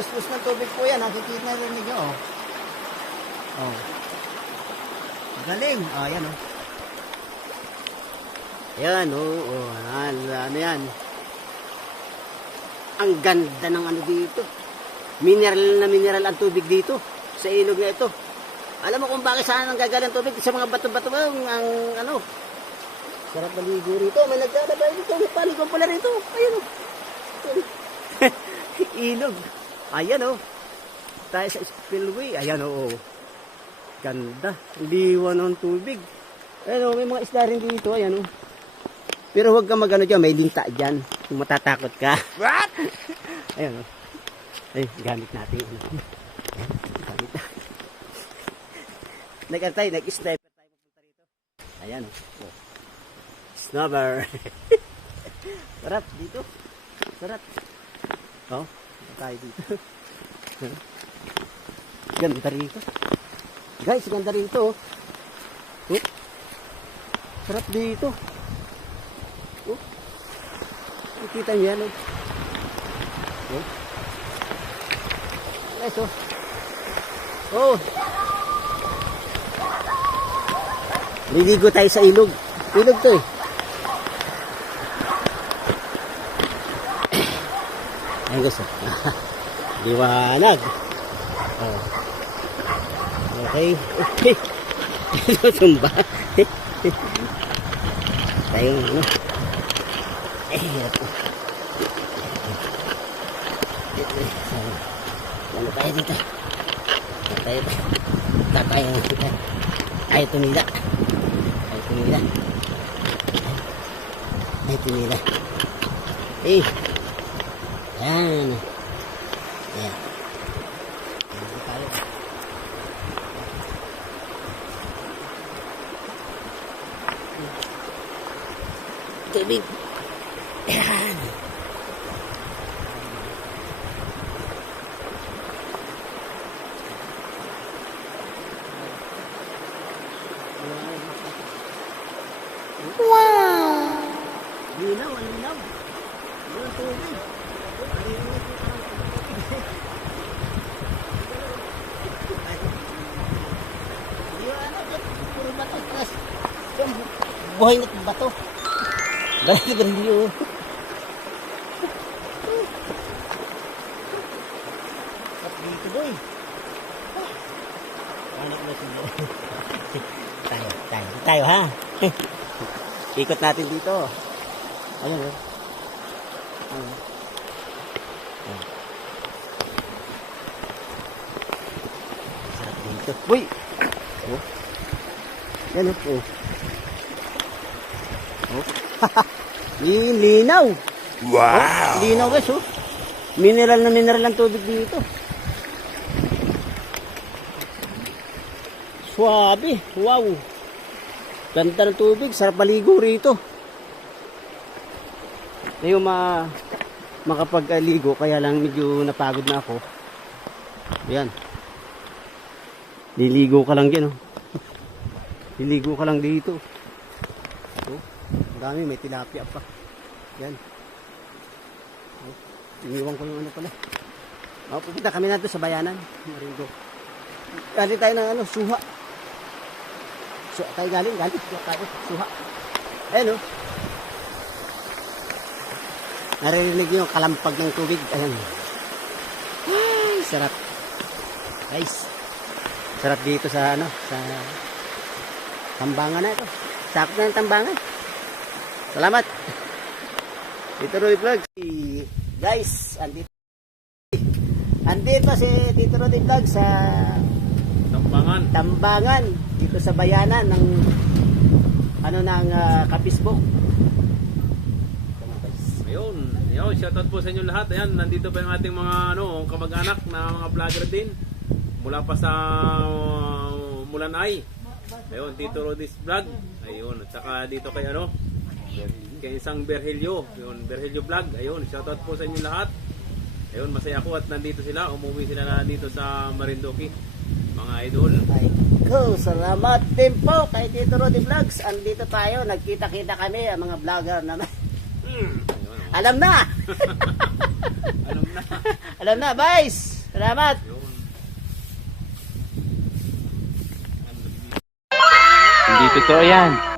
Luslos ng tubig po yan. Nakikita rin ninyo. Oh. Oh. Galing. Ah, yan oh. Yan oh. Oh. Ano yan. Ang ganda ng ano dito. Mineral na mineral ang tubig dito. Sa ilog na ito. Alam mo kung bakit saan ang gagaling tubig? Sa mga bato-bato ba? Ang ano. Sarap maligo rito. May naglalabay dito. May paligo pala rito. Ayun oh. Ilog. Ayan oh. Tayo sa spillway. Ayan oh. Ganda. Liwan ng tubig. Ayan oh. May mga isda rin dito. Ayan oh. Pero huwag kang magano dyan. May linta dyan. Kung matatakot ka. What? Ayan oh. Ay, gamit natin. Gamit na. Nag-sniper tayo pupunta rito. Ayan oh. Snubber. Sarap dito. Sarap. Oh, tayo dito. Ganda rito. Guys, ganda rito. Oh. Sarap dito. Oh. Nakita niyo yan. Oh. Guys, oh. Oh. Liligo tayo sa ilog. Ilog to eh. Ayan guys. Liwanag. Oh. Okay. Okay. Tumba. Tayo ano. Hirap po. Ano tayo dito? Tayo. Tayo dito. Ay tumila. Ay tumila. Ay tumila. Eh. Ayan. Ayan. Ayan tayo. Tubig. Ayan. Wow! Linaw, ang linaw. Ang tubig. Buhay na bato. Galing-galing. At dito boy. Anak mo sila. Tayo ha. Ikot natin dito. Ayun oh. Ayun. Sarap dito. Uy! Oh. Yan oh. Oh. Linaw. Wow. Oh, linaw guys oh. Mineral na mineral ang tubig dito. Suabe. Wow. Ganda ng tubig. Sarap maligo rito. Ngayon makapag-aligo kaya lang medyo napagod na ako. Ayan. Liligo ka lang dyan oh. Liligo ka lang dito. Oh. Ang dami, may tilapia pa. Yan. Oh, iniwan ko yung ano pala. Oh, pupunta kami na doon sa bayanan. Marigo. Galing tayo ng ano, suha. Tayo galing. Suha. Ayan oh. Naririnig yung kalampag ng tubig. Ayan. Ay, sarap. Guys. Sarap dito sa ano, sa tambangan na ito. Sakop na yung tambangan. Salamat. Tito Rudy Vlog. Guys, andito si Tito Rudy Vlog sa Tambangan dito sa bayanan ng ano ng Kapisbok. Ayun, shoutout po sa inyo lahat. Ayan, nandito pa yung ating mga kamag-anak na mga vlogger din. Mula pa sa Mulanay. Ayun, Tito Rudy's Vlog. Ayun, at saka dito kay kay isang Berhelio. Ayun, Berhelio Vlog. Ayun, shoutout po sa inyo lahat. Ayun, masaya ako at nandito sila. Umuwi sila na dito sa Marinduque. Mga idol. Ay, salamat din po kay Tito Rudy Vlogs. Andito tayo, nagkita-kita kami, ang mga vlogger naman. Alam na! Alam na. Alam na, guys! Salamat. Yun. Hindi totoo yan.